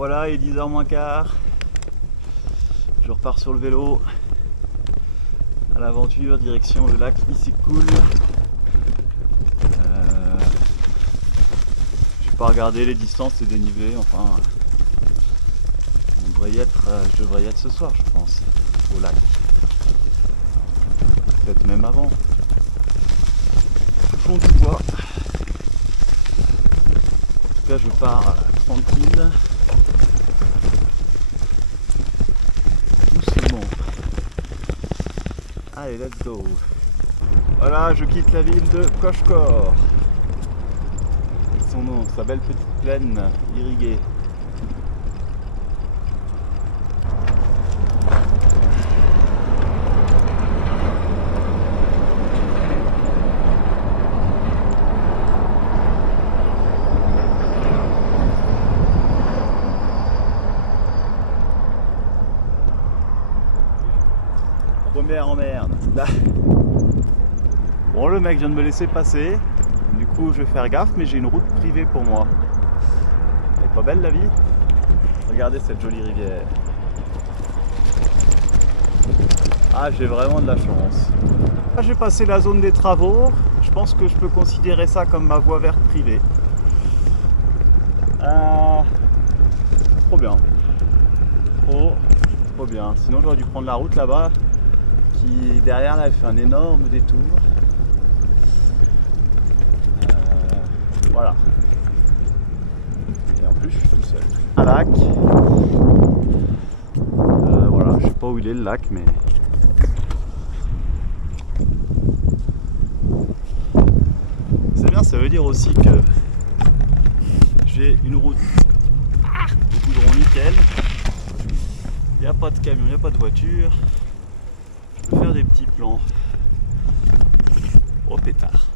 Voilà, il est 10h moins quart. Je repars sur le vélo à l'aventure, direction le lac Issyk-Kul. J'ai pas regardé les distances et dénivelés, enfin je devrais y être ce soir, je pense, au lac. Peut-être même avant. Au fond du bois. En tout cas, je pars tranquille. Doucement. Allez, let's go. Voilà, je quitte la ville de Koshkor. Et son nom, sa belle petite plaine irriguée. Première emmerde. Là. Bon, le mec vient de me laisser passer. Du coup, je vais faire gaffe, mais j'ai une route privée pour moi. Elle est pas belle la vie? Regardez cette jolie rivière. Ah, j'ai vraiment de la chance. Là, j'ai passé la zone des travaux. Je pense que je peux considérer ça comme ma voie verte privée. Trop bien. Trop bien. Sinon, j'aurais dû prendre la route là-bas. Qui derrière là, elle fait un énorme détour. Voilà. Et en plus, je suis tout seul. Un lac. Voilà, je sais pas où il est le lac, mais. C'est bien, ça veut dire aussi que j'ai une route de goudron nickel. Il n'y a pas de camion, il n'y a pas de voiture. Je peux faire des petits plans au pétard.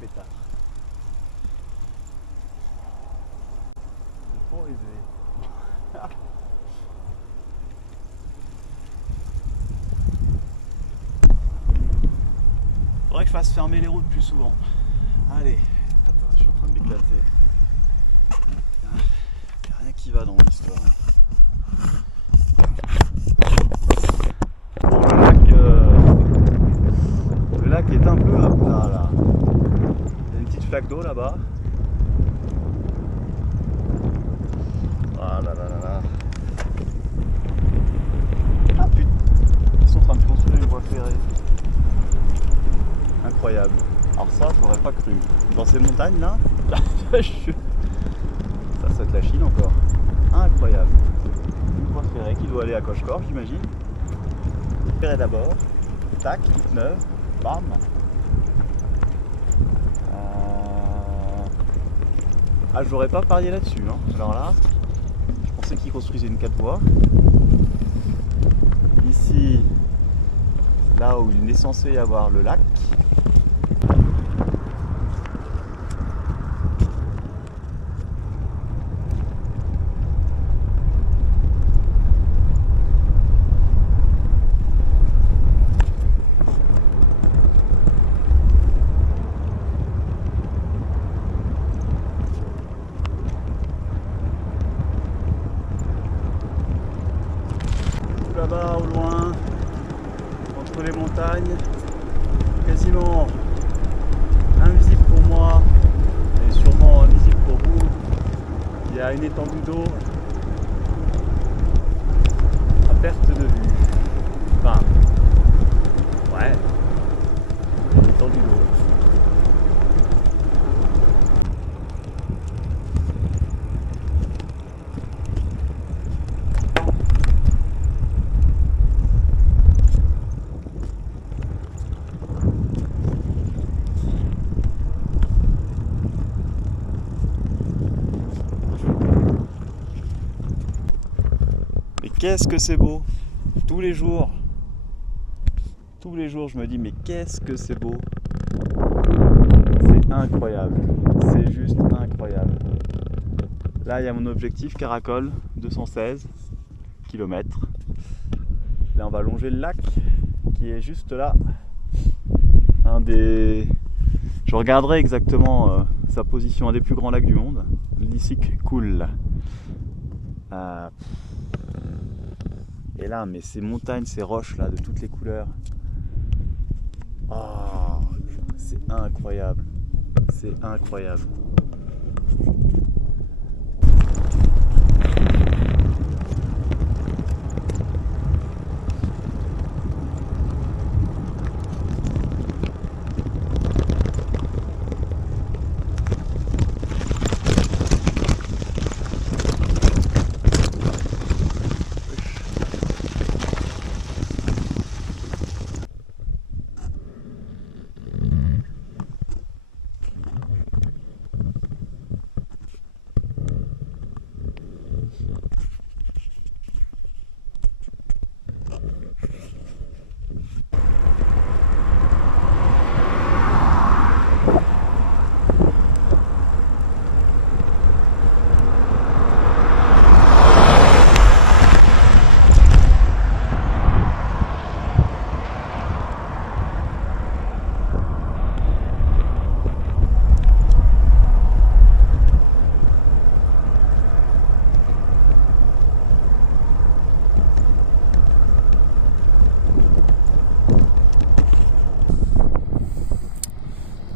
Pétard. C'est trop aisé. Faudrait que je fasse fermer les routes plus souvent. Allez, attends, je suis en train de m'éclater. Il n'y a rien qui va dans mon histoire. Le lac est un peu à plat là. Flaque d'eau là-bas. Ah là là là là. Ah putain, ils sont en train de construire une voie ferrée. Incroyable. Alors ça, j'aurais pas cru. Dans ces montagnes là, ça va être la Chine encore. Incroyable. Une voie ferrée qui doit aller à Koshkor, j'imagine. Ferrée d'abord. Tac, toute neuve. Bam. Ah, j'aurais pas parié là-dessus. Hein. Alors là, je pensais qu'ils construisaient une 4 voies. Ici, là où il est censé y avoir le lac. Là-bas au loin, entre les montagnes, quasiment invisible pour moi et sûrement invisible pour vous, il y a a une étendue d'eau à perte de vue. Enfin, ouais, une étendue d'eau. Qu'est-ce que c'est beau! Tous les jours, je me dis mais qu'est-ce que c'est beau! C'est incroyable, c'est juste incroyable. Là, il y a mon objectif Caracol, 216 km. Là, on va longer le lac qui est juste là. Je regarderai exactement sa position, un des plus grands lacs du monde, l'Issyk-Kul. Et là, mais ces montagnes, ces roches là, de toutes les couleurs. Oh, c'est incroyable. C'est incroyable.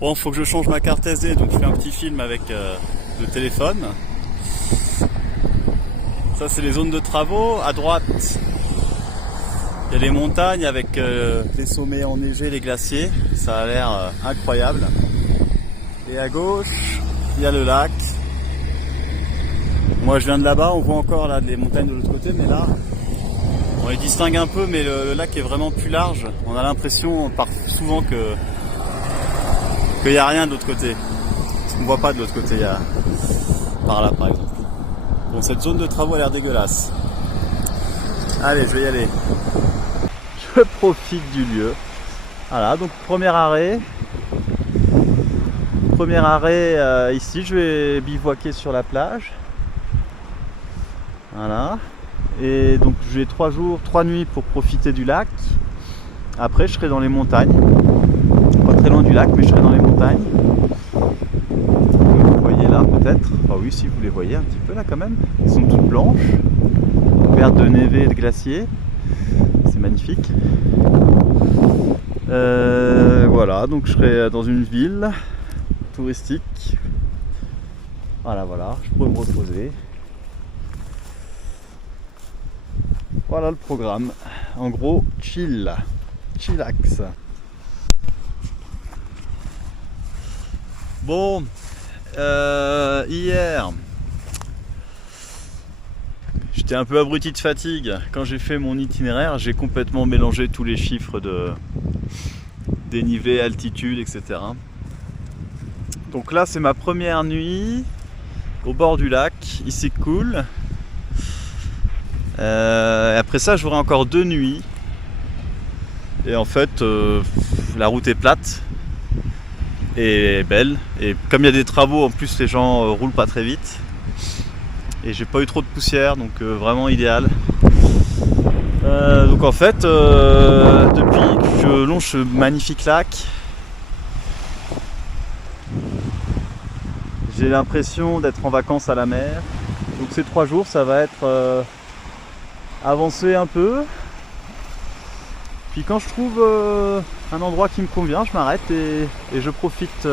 Bon, faut que je change ma carte SD, donc je fais un petit film avec le téléphone. Ça, c'est les zones de travaux. À droite, il y a les montagnes avec les sommets enneigés, les glaciers. Ça a l'air incroyable. Et à gauche, il y a le lac. Moi, je viens de là-bas. On voit encore là les montagnes de l'autre côté, mais là, on les distingue un peu, mais le lac est vraiment plus large. On a l'impression souvent qu'il n'y a rien de l'autre côté. Parce qu'on ne voit pas de l'autre côté, il y a par là par exemple. Bon, cette zone de travaux a l'air dégueulasse. Allez, je vais y aller. Je profite du lieu. Voilà, donc premier arrêt. Ici, je vais bivouaquer sur la plage. Voilà. Et donc j'ai 3 nuits pour profiter du lac. Après, je serai dans les montagnes. Pas très loin du lac, mais je serai dans les montagnes. Comme vous voyez là, peut-être. Ah oui, si vous les voyez un petit peu là quand même. Elles sont toutes blanches, vertes de névé et de glacier. C'est magnifique. Voilà, donc je serai dans une ville touristique. Voilà, je pourrais me reposer. Voilà le programme. En gros, chillax. Bon, hier, j'étais un peu abruti de fatigue. Quand j'ai fait mon itinéraire, j'ai complètement mélangé tous les chiffres de dénivelé, altitude, etc. Donc là, c'est ma première nuit au bord du lac, Issyk-Kul. Après ça, j'aurai encore 2 nuits. Et en fait, la route est plate et belle. Et comme il y a des travaux, en plus, les gens roulent pas très vite. Et j'ai pas eu trop de poussière, donc vraiment idéal. Donc en fait, depuis que je longe ce magnifique lac, j'ai l'impression d'être en vacances à la mer. Donc ces 3 jours, ça va être avancer un peu. Puis quand je trouve un endroit qui me convient, je m'arrête et je profite